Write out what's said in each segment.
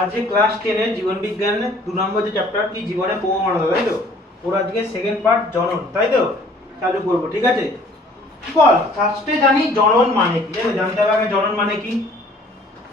আজকে ক্লাস 10 এর জীবন বিজ্ঞানের 2 নম্বর যে চ্যাপ্টার কি জীবনে প্রমাণতা, তাই তো? ওর আজকে সেকেন্ড পার্ট জনন, তাই তো? চালু করব, ঠিক আছে? বল, ফার্স্টে জানি জনন মানে কি? জানতে হবে আগে জনন মানে কি,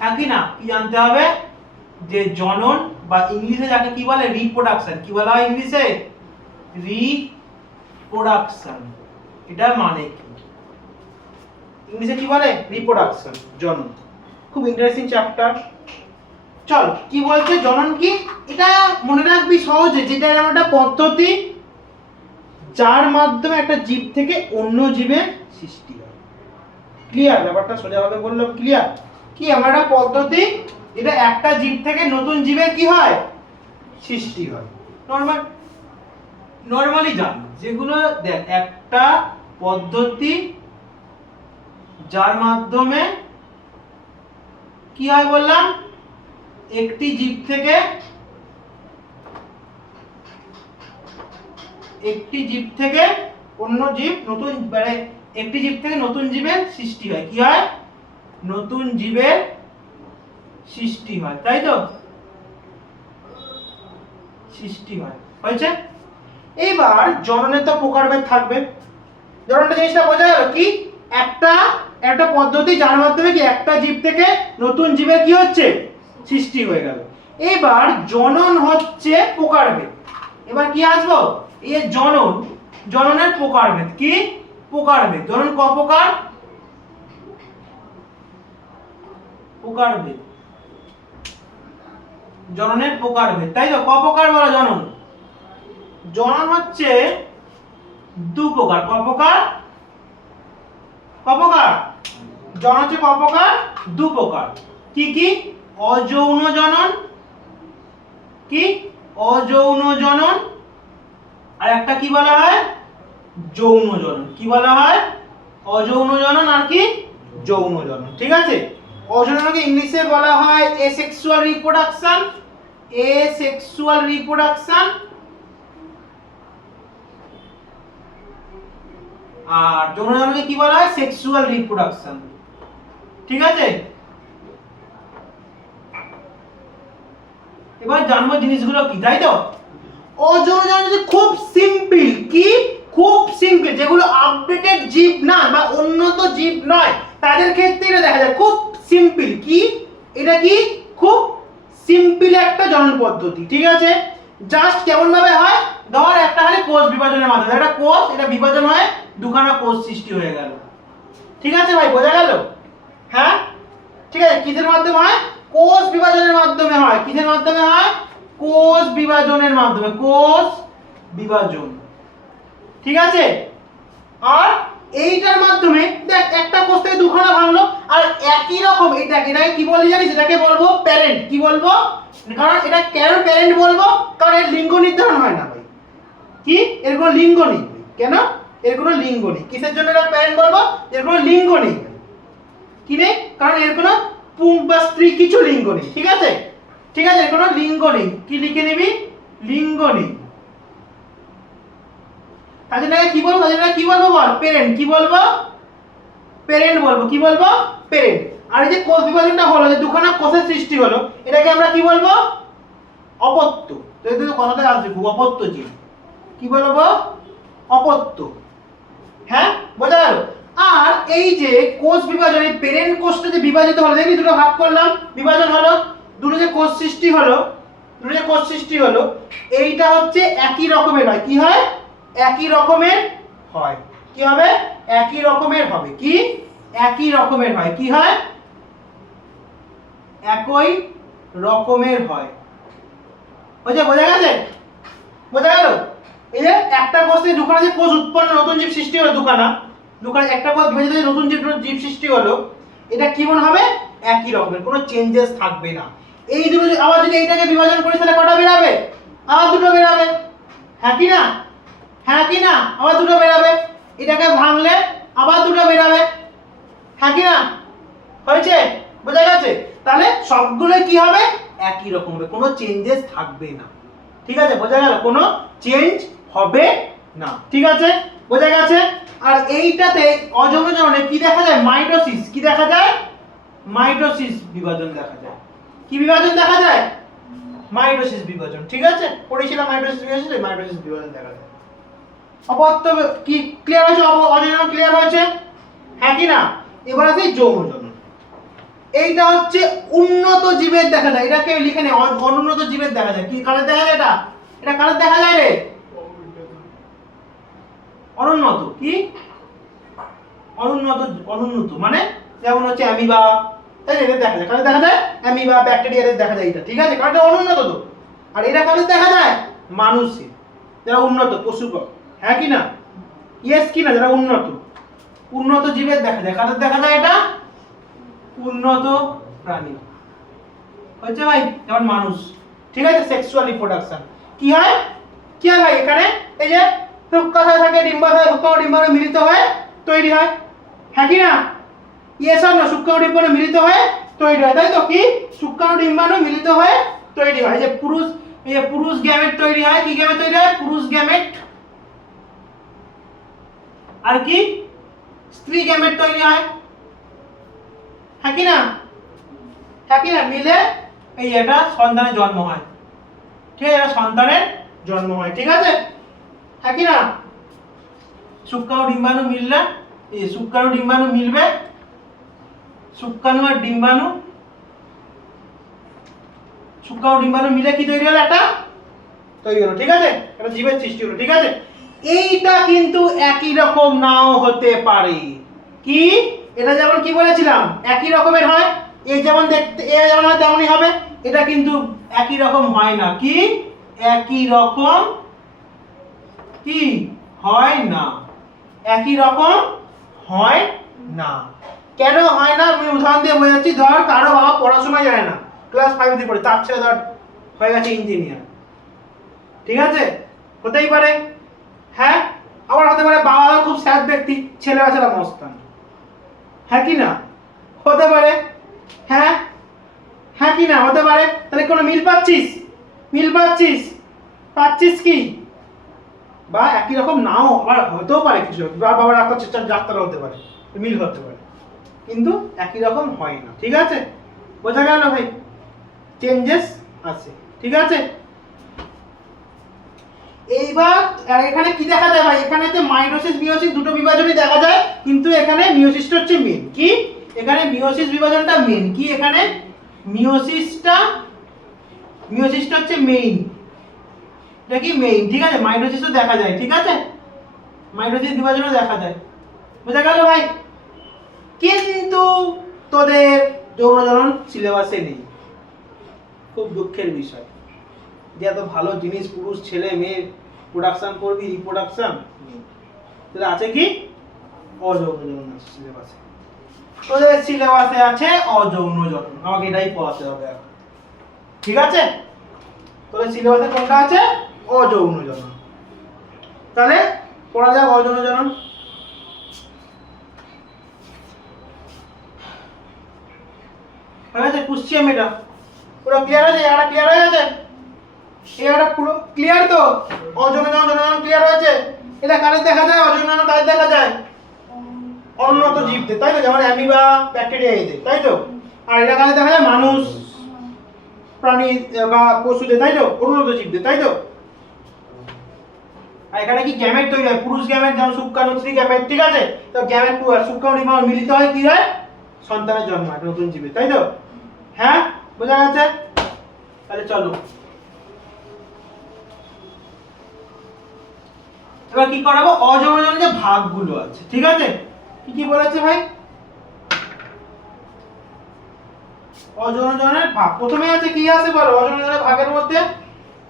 হ্যাঁ কি না? কি জানতে হবে যে জনন বা ইংলিশে যাকে কি বলে রিপ্রোডাকশন, কি বলা হয় ইংলিশে? রিপ্রোডাকশন। এটা মানে কি ইংলিশে কি বলে? রিপ্রোডাকশন, জনন। খুব ইন্টারেস্টিং চ্যাপ্টার। চল, কি বলছে জনন কি? এটা মনে রাখবি সহজে, যেটা এমন একটা পদ্ধতি যার মাধ্যমে একটা জীব থেকে অন্য জীবের সৃষ্টি হয়। ক্লিয়ার? ব্যাপারটা সোজাভাবে বললাম, ক্লিয়ার? কি এমন একটা পদ্ধতি যেটা একটা জীব থেকে নতুন জীবের কি হয়? সৃষ্টি হয়। নরমালি জান যেগুলো দেখ, একটা পদ্ধতি যার মাধ্যমে কি হয় বললাম, একটি জীব থেকে অন্য জীব নতুন, মানে একটি জীব থেকে নতুন জীবের সৃষ্টি হয়। কি হয়? নতুন জীবের সৃষ্টি হয়, তাই তো? সৃষ্টি হয়, হয়েছে? এইবার জননের তো প্রকারভেদ থাকবে। জননটা জিনিসটা বোঝা গেল কি? একটা পদ্ধতি যার মাধ্যমে কি একটা জীব থেকে নতুন জীবের কি হচ্ছে? সৃষ্টি হয়ে গেল। এবার জনন হচ্ছে প্রকারভেদ। এবার কি আসবো? এই জননের প্রকারভেদ। কি প্রকারভেদ? জনন ক প্রকার? প্রকারভেদ, জননের প্রকারভেদ, তাই তো? ক প্রকার বলো জনন? জনন হচ্ছে দু প্রকার। ক প্রকার? জনন হচ্ছে ক প্রকার? দু প্রকার। কি কি? অযৌন জনন। কি? অযৌন জনন। আর একটা কি বলা হয়? যৌন জনন। কি বলা হয়? অযৌন জনন আর কি? যৌন জনন। ঠিক আছে? অযৌন জননকে ইংলিশে বলা হয় এসেক্সুয়াল রিপ্রোডাকশন। Asexual reproduction. আর যৌন জননকে কি বলা হয়? Sexual reproduction. ঠিক আছে? এবার জানবো জিনিসগুলো কি, তাই তো? অযৌন জনন খুব সিম্পল। কি? খুব সিম্পল। যেগুলো আপডেটেড জীব না বা উন্নত জীব নয় তাদের ক্ষেত্রে এটা দেখা যায় খুব সিম্পল। কি এটা? কি খুব সিম্পল একটা জনন পদ্ধতি। ঠিক আছে? জাস্ট কেমন ভাবে হয়? ধর একটা খালি কোষ বিভাজনের মাধ্যমে, একটা কোষ এটা বিভাজন হয়, দুখানা কোষ সৃষ্টি হয়ে গেল। ঠিক আছে ভাই, বোঝা গেল? হ্যাঁ, ঠিক আছে। কিসের মাধ্যমে হয়? কোষ বিভাজনের মাধ্যমে হয়। কিসের মাধ্যমে হয়? কোষ বিভাজনের মাধ্যমে। কোষ বিভাজন। ঠিক আছে? আর এইটার মাধ্যমে দেখ একটা কোষ থেকে দুখানা ভাঙলো, আর একই রকম এটাকে কি বলি জানিস? এটাকে বলবো প্যারেন্ট। কি বলবো? কারণ এটা কেন প্যারেন্ট বলবো? কারণ এর লিঙ্গ নির্ধারণ হয় না ভাই। কি? এর কোনো লিঙ্গ নেই। কেন? এর কোনো লিঙ্গ নেই। কিসের জন্য এটা প্যারেন্ট বলবো? এর কোনো লিঙ্গ নেই। কি নেই? কারণ এর কোনো পুং বা স্ত্রী কিছু লিঙ্গ নেই। ঠিক আছে? ঠিক আছে, এর কোনো লিঙ্গ নেই। কি লিখে নিবি? লিঙ্গ নেই। তাহলে কি বলবো? কি বলবো বল? প্যারেন্ট। কি বলবো? প্যারেন্ট বলবো। কি বলবো? প্যারেন্ট। আর এই যে কোষ বিভাজনটা হলো, যে দুখানা কোষের সৃষ্টি হলো, এটাকে আমরা কি বলবো? অপত্য। তো এই দুটো কথাটা আসবে খুব, অপত্য জীব। কি বলবো? অপত্য। হ্যাঁ, বোঝা গেল? আর এই যে কোষ বিভাজন, এই প্যারেন্ট কোষটা যে বিভাজিত হলো, দেখি দুটো ভাগ করলাম, বিভাজন হলো, দুটো যে কোষ সৃষ্টি হলো, এইটা হচ্ছে একই রকমের হয়। কি হয়? একই রকমের হয়। কি হবে? একই রকমের হবে। কি? একই রকমের হয়। কি হয়? একই রকমের হয়। বোঝা গেছে? বোঝা গেল? এই যে একটা কোষ থেকে দুখানা যে কোষ উৎপন্ন, নতুন জীব সৃষ্টি হলো, দুখানা একটা কোষ বিভাজিত হয়ে নতুন জীব সৃষ্টি হলো, এটা কি মনে হবে? একই রকমের, কোনো চেঞ্জেস থাকবে না। এই দুটো আবার যদি এইটাকে বিভাজন করি তাহলে কটা বেরাবে? আবার দুটো বেরাবে। হ্যাঁ কি না? হ্যাঁ কি না? আবার দুটো বেরাবে। এটাকে ভাঙলে আবার দুটো বেরাবে। হ্যাঁ কি না? হয়েছে? বোঝা গেছে? তাহলে সবগুলো কি হবে? একই রকম হবে, কোনো চেঞ্জেস থাকবে না। ঠিক আছে? বোঝা গেল? কোনো চেঞ্জ হবে না। ঠিক আছে? বোঝা গেছে? আর এইটাতে অযৌন জননে কি দেখা যায়? মাইটোসিস। কি দেখা যায়? মাইটোসিস বিভাজন দেখা যায়। কি বিভাজন দেখা যায়? মাইটোসিস বিভাজন। ঠিক আছে, পড়েছিলাম মাইটোসিস বিভাজন, মাইটোসিস বিভাজন দেখা যায়। অপত্য কি ক্লিয়ার হয়েছে? অজনন ক্লিয়ার হয়েছে, হ্যাঁ কি না? এবার আছে যৌন জনন। এইটা হচ্ছে উন্নত জীবের দেখা যায়, এটাকে লিখে নে, অনুন্নত জীবের দেখা যায়। কি কালে দেখা যায়? এটা কালে দেখা যায় রে? অনুন্নত। কি অনুন্নত? অনুন্নত মানে যেমন হচ্ছে অ্যামিবা, তাই এদের দেখা যায়। কালে দেখা যায় অ্যামিবা, ব্যাকটেরিয়া এদের দেখা যায় এটা। ঠিক আছে, কারণ এটা অনুন্নত তো। আর এটা কালে দেখা যায় মানুষে, যারা উন্নত পশু, হ্যাঁ কি না? ইয়েস কি না? যারা উন্নত, উন্নত জীবের দেখা যায়। কাদের দেখা যায় এটা? উন্নত প্রাণী হচ্ছে ভাই, যেমন মানুষ। ঠিক আছে, সেক্সুয়াল রিপ্রোডাকশন কি হয়? কি হয় ভাই? এখানে এই যে শুক্রাশয় থাকে, ডিম্বাশয়, শুক্রাণু ডিম্বাণু মিলিত হয়ে তৈরি হয়, হ্যাঁ কি না? ইয়েস আর না? শুক্রাণু ডিম্বাণু মিলিত হয়ে তৈরি হয়, তাই তো? কি শুক্রাণু ডিম্বাণু মিলিত হয়ে তৈরি হয়। যে পুরুষ, এই যে পুরুষ গ্যামেট তৈরি হয়। কি গ্যামেট তৈরি হয়? পুরুষ গ্যামেট। আর কি স্ত্রী গ্যামেট তৈরি হয়, হ্যাঁ কি না? হ্যাঁ কি না? মিলে এই এটা সন্তানের জন্ম হয়। ঠিক আছে, এটা সন্তানের জন্ম হয়। ঠিক আছে, হ্যাঁ কি না? শুক্রাণু ডিম্বাণু মিললে, এই শুক্রাণু ডিম্বাণু মিলবে, শুক্রাণু আর ডিম্বাণু, শুক্রাণু ডিম্বাণু মিলে কি তৈরি হলো? একটা তৈরি হলো। ঠিক আছে, একটা জীবের সৃষ্টি হলো। ঠিক আছে, এইটা কিন্তু একই রকম নাও হতে পারে। কি এটা যেমন কি বলেছিলাম একই রকমের হয়, এ যেমন দেখতে এ যেমন হয় তেমনই হবে। এটা কিন্তু একই রকম হয় না। কি একই রকম কি হয় না? একই রকম হয় না। কেন হয় না? আমি উদাহরণ দিয়ে বোঝাচ্ছি। ধর কারো বাবা পড়াশোনা জানে না, ক্লাস 5 অবধি পড়ে, তার ছেলে ধর হয়ে গেছে ইঞ্জিনিয়ার। ঠিক আছে, হতেই পারে। হ্যাঁ, আবার হতে পারে বাবা খুব স্যাড ব্যক্তি, ছেলে বাচ্চারা মস্তান, হ্যাঁ কি না? হতে পারে। হ্যাঁ, হ্যাঁ কি না? হতে পারে। তাহলে কোনো মিল পাচ্ছিস? মিল পাচ্ছিস? পাচ্ছিস কি? বা একই রকম নাও আবার হতেও পারে, কিছু বাবা ডাক্তার হতে পারে, মিল হতে পারে, কিন্তু একই রকম হয় না। ঠিক আছে, বোঝা গেল ভাই? চেঞ্জেস আছে। ঠিক আছে, এইবার এখানে কি দেখা যায় ভাই? এখানে তো মাইটোসিস মিয়োসিস দুটো বিভাজনই দেখা যায়, কিন্তু এখানে মিয়োসিসটা হচ্ছে মেন। কি এখানে মিয়োসিস বিভাজনটা মেন। কি এখানে মিয়োসিসটা হচ্ছে মেইন। এটা কি মেইন? ঠিক আছে, মাইটোসিসও দেখা যায়। ঠিক আছে, মাইটোসিস বিভাজনও দেখা যায়। বোঝা গেল ভাই? কিন্তু তোদের যৌনজনন সিলেবাসে নেই, খুব দুঃখের বিষয়। যে এত ভালো জিনিস, পুরুষ ছেলে মেয়ে প্রোডাকশন করবি, রিপ্রোডাকশন, তাহলে আছে কি অযৌন জনন আছে সিলেবাসে। তোদের সিলেবাসে আছে অযৌন জনন, আমাকে এটাই পড়াতে হবে এখন। ঠিক আছে, তোদের সিলেবাসে কোনটা আছে? অযৌন জনন। তাহলে পড়া যাক অযৌন জনন। হয়ে গেছে? কোশ্চেন এটা পুরো ক্লিয়ার আছে? এটা ক্লিয়ার হয়ে গেছে? এটা পুরো ক্লিয়ার তো? অযৌন জনন ক্লিয়ার হয়েছে? এটা কারে দেখা যায়? অযৌন জনন কারে দেখা যায়? উন্নত জীবদের, তাই তো? যেমন অ্যামিবা, ব্যাকটেরিয়া এদের, তাই তো? আর এটা কারে দেখা যায়? মানুষ, প্রাণী বা পশুদের, তাই তো? উন্নত জীবদের, তাই তো? আর এখানে কি গ্যামেট তৈরি হয়? পুরুষ গ্যামেট, যেমন শুক্রাণু, স্ত্রী গ্যামেট। ঠিক আছে, তো গ্যামেট শুক্রাণু ডিম্বাণু মিলিত হয়, কি হয়? সন্তানের জন্ম হয় নতুন জীবের, তাই তো? হ্যাঁ, বোঝা গেছে? তাহলে চলো এবার কি করাবো? অযৌন জননের যে ভাগগুলো আছে, ঠিক আছে? কি কি বলেছে ভাই? অযৌন জননের ভাগ প্রথমে আছে, কি আছে বলো? অযৌন জননের ভাগের মধ্যে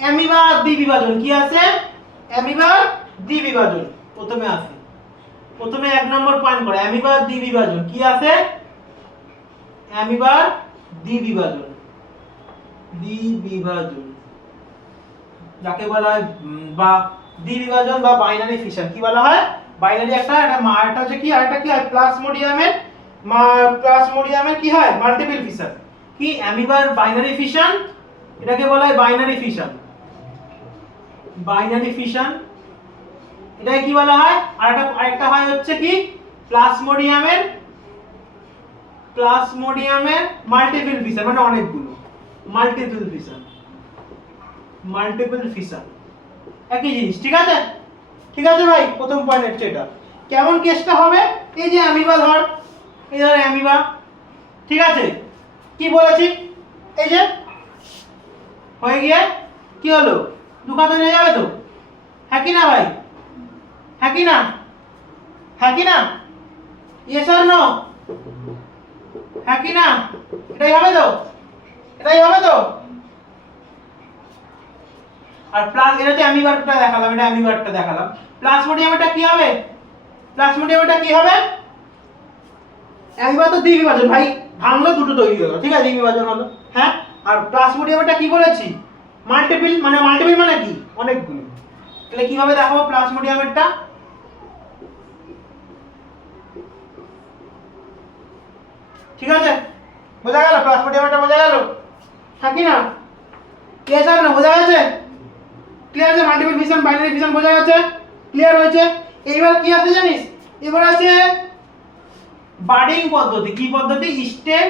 অ্যামিবা দ্বিবিভাজন। কি আছে? অ্যামিবা দ্বিবিভাজন প্রথমে আছে। প্রথমে 1 নম্বর পয়েন্ট করে অ্যামিবা দ্বিবিভাজন। কি আছে? অ্যামিবার দ্বিবিভাজন। দ্বিবিভাজন যাকে বলা হয়, বা দ্বিবিভাজন বা বাইনারি ফিশন। কি বলা হয়? বাইনারি একটা হচ্ছে কি, আরেকটা কি হয়? প্লাজমোডিয়ামের কি হয়? Multiple fission. কি অ্যামিবার বাইনারি ফিশন, এটাকে বলা হয় বাইনারি ফিশন। বাইনারি ফিশন এটাকে কি বলা হয়? আরেকটা হয় হচ্ছে কি প্লাজমোডিয়ামের মাল্টিপল ফিশন, মানে অনেকগুলো। মাল্টিপল ফিশন, মাল্টিপল ফিশন একই জিনিস। ঠিক আছে, ঠিক আছে ভাই, প্রথম পয়েন্ট হচ্ছে এটা। কেমন কেসটা হবে? এই যে অ্যামিবা ধর, এই ধর অ্যামিবা, ঠিক আছে, কি বলেছি, এই যে হয়ে গিয়ে কি হলো, দুখাতে নিয়ে যাবে তো, হ্যাঁ কি না ভাই, হ্যাঁ কি না, হ্যাঁ কি না, ইয়েস অর নো, হ্যাঁ কি না, এটাই হবে তো, এটাই হবে তো। আর প্লাস এটা হচ্ছে অ্যামিবারটা দেখালাম, এটা অ্যামিবারটা দেখালাম। প্লাজমোডিয়ামটা কি হবে? প্লাজমোডিয়ামটা কি হবে? অ্যামিবা তো দ্বিবিভাজন ভাই, ভাঙলো দুটো তৈরি হলো, ঠিক আছে, দ্বিবিভাজন হলো, হ্যাঁ। আর প্লাজমোডিয়ামটা কি বলেছি? মাল্টিপল, মানে মাল্টিপল মানে কি, অনেকগুলো। তাহলে কিভাবে দেখাবো প্লাজমোডিয়ামেরটা? ঠিক আছে, বোঝা গেল? প্লাজমোডিয়ামটা বোঝা গেল, হ্যাঁ কি না, ক্লিয়ার না, বোঝা গেছে? ক্লিয়ার আছে? মাল্টিপল ফিশন, বাইনারি ফিশন বোঝা গেছে, ক্লিয়ার হয়েছে। এইবার কি আছে জানিস, এবার আছে বাডিং পদ্ধতি। কি পদ্ধতি? স্টেম,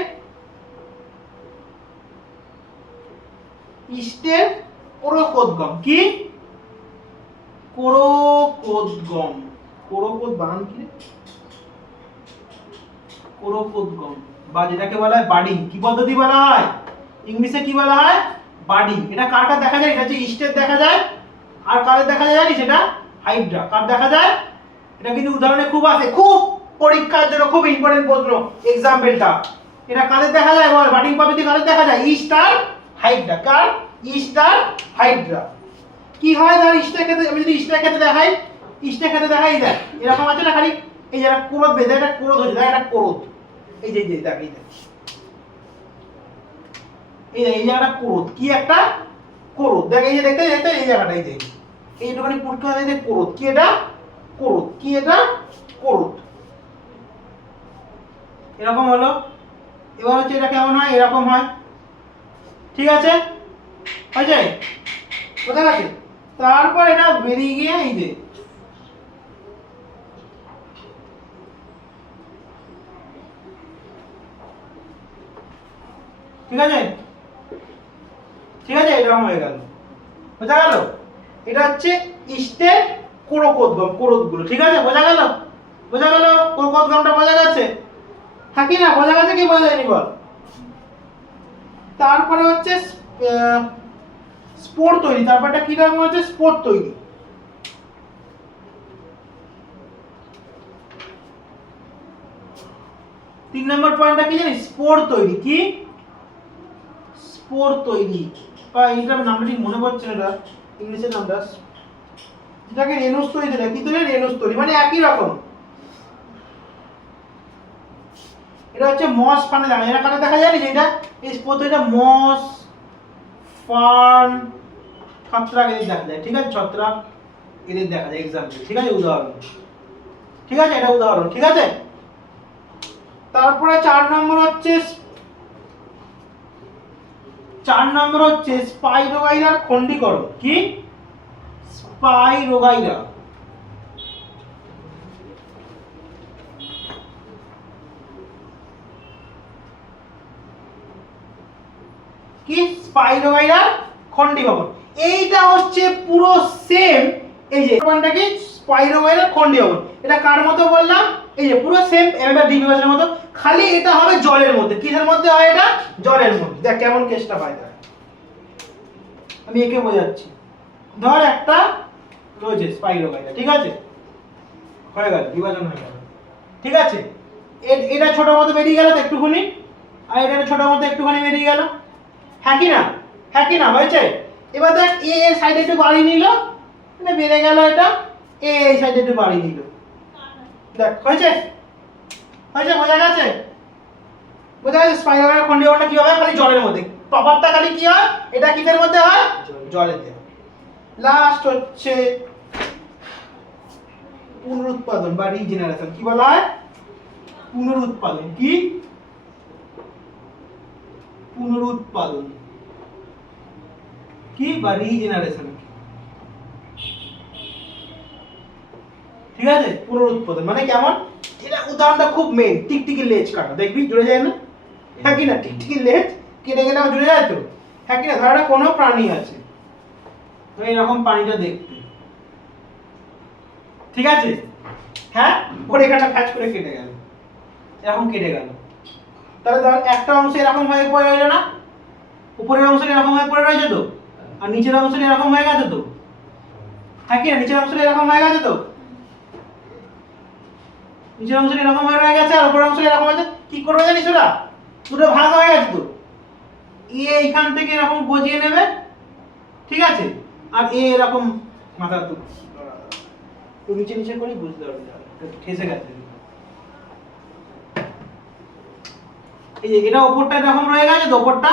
স্টেম কোরোকোদ্গম। কি কোরোকোদ্গম, কোরোকোদ বানান কি, কোরোকোদ্গম, বা যেটাকে বলা হয় বাডিং। কি পদ্ধতি বলা হয় ইংলিশে, কি বলা হয়? বাডিং। এটা কার কার দেখা যায়? এটা হচ্ছে স্টেম দেখা যায়, আর কার দেখা যায় জানিস? এটা হাইড্রা। কার দেখা যায়? এটা কিন্তু উদাহরণে খুব আসে, খুব পরীক্ষার জন্য খুব ইম্পর্টেন্ট প্রশ্ন, এক্সাম্পলটা। এটা কাদের দেখা যায় বল? বাডিং পদ্ধতি কাদের দেখা যায়? ইস্ট আর হাইড্রা। কার? ইস্ট আর হাইড্রা। কি হয় ধর ইস্টের ক্ষেত্রে, আমি যদি ইস্টের ক্ষেত্রে দেখাই, ইস্টের ক্ষেত্রে দেখাই দেখ এরকম আছে না, খালি এই যারা কোরদ বেঁধে, একটা কোরদ হচ্ছে, দেখ একটা কোরদ, এই যে দেখ, এই দেখ, এই জায়গাটা কোরদ, কি একটা কোরদ, দেখ এই যে দেখতে দেখতে এই জায়গাটা, এই যে এইটুখানি পুটকে আছে, যে কোরদ, কি এটা? কোরদ। কি এটা? কোরদ। এরকম হলো। এবার হচ্ছে এটা কেমন হয়? এরকম হয়, ঠিক আছে, হয়ে যায়, বোঝা গেছে? তারপর এটা বেরিয়ে গিয়ে এই যে ঠিক আছে, ঠিক আছে, এরকম হয়ে গেল, বোঝা গেল? এটা হচ্ছে ইস্টের কোরোকোদ্গম, কোরদগুলো, ঠিক আছে, বোঝা গেল? বোঝা গেল? কোরোকোদ্গমটা বোঝা যাচ্ছে, থাকি না? বোঝা গেছে কি বোঝা যায়নি বল? তারপরে হচ্ছে স্পোর তৈরি। তারপরটা কি রকম হচ্ছে? স্পোর তৈরি। তিন নম্বর পয়েন্টটা কি জানিস? স্পোর তৈরি। কি? স্পোর তৈরি, বা এইটার নামটা ঠিক মনে পড়ছে না, এটা ইংলিশের নামটা, যেটাকে রেনুস তৈরি দেয়, কি তৈরি? রেনুস তৈরি, মানে একই রকম। এটা হচ্ছে মস ফার্নে দেখা যায়। এটা কাটা দেখা যায় না, যেটা এই স্পোর তৈরিটা মস, ফার্ন, ছত্রাক এদের দেখা যায়, ঠিক আছে, ছত্রাক এদের দেখা যায়, এক্সাম্পল, ঠিক আছে, উদাহরণ, ঠিক আছে, এটা উদাহরণ, ঠিক আছে। তারপরে 4 নম্বর হচ্ছে স্পাইরোগাইরার খণ্ডীকরণ। কি? স্পাইরোগাইরা। কি? স্পাইরোগাইরার খণ্ডীভবন। এইটা হচ্ছে পুরো সেম, এই যে কোনটা কি? স্পাইরোগাইরার খণ্ডীভবন। এটা কার মতো বললাম? এই যে পুরো সেম অ্যামিবা ডিভিশনের মতো, খালি এটা হবে জলের মধ্যে। কিসের মধ্যে হয় এটা? জলের মধ্যে। দেখ কেমন কেসটা হয়, দেখ আমি একে বোঝাচ্ছি। ধর একটা রয়েছে স্পাইরোগাইরা, ঠিক আছে, হয়ে গেল, বিভাজন হয়ে গেল, ঠিক আছে। এটা ছোট মতো বেরিয়ে গেল তো একটুখানি, আর এটা ছোট মতো একটুখানি বেরিয়ে গেল, হ্যাঁ কি না, হ্যাঁ কি না, হয়েছে? এবার দেখ এ এর সাইডে একটু বাড়ি নিল, মানে বেড়ে গেল, এটা এ এই সাইডে একটু বাড়ি নিল, দেখ হয়েছে, হয়েছে, বোঝা গেছে? বোঝা গেছে স্পাইরোগাইরার খণ্ডীভবনটা কি হবে? খালি জলের মধ্যে। প্রপারটা খালি কি হয়? এটা কিসের মধ্যে হয়? জলেতে। লাস্ট হচ্ছে পুনরুৎপাদন বা রিজেনারেশন। কি বলা হয়? পুনরুৎপাদন। কি? পুনরুৎপাদন। কি? বা রিজেনারেশন, ঠিক আছে। পুনরুৎপাদন মানে কেমন? এটা উদাহরণটা খুব মেইন, টিকটিকির লেজ কাটা, দেখবি জুড়ে যায় না, হ্যাঁ কি না? টিকটিকির লেজ কেটে গেলে জুড়ে যায় তো, হ্যাঁ কি না, ধরো একটা কোনো প্রাণী আছে, তো এরকম প্রাণীটা দেখতে, ঠিক আছে, হ্যাঁ ওর এখানটা ফ্যাচ করে কেটে গেল, এরকম কেটে গেল, তাহলে ধর একটা অংশ এরকম হয়ে পড়ে রইল না, উপরের অংশটা এরকম হয়ে পড়ে রয়েছে তো, আর নিচের অংশটা এরকম হয়ে গেছে তো, হ্যাঁ কি না, নিচের অংশটা এরকম হয়ে গেছে তো, নিচের অংশটা এরকম হয়ে রয়ে গেছে আর উপরের অংশটা এরকম আছে, কি করবে জানিস ওরা, দুটো ভাগ হয়ে গেছে তো, এ এইখান থেকে এরকম গজিয়ে নেবে, ঠিক আছে, আর এ এরকম মাথা তো নিচে নিচে করি, বুঝতে পারবে, ঠেসে গেছে, এই যে এটা উপরটা এরকম রয়ে গেছে তো, উপরটা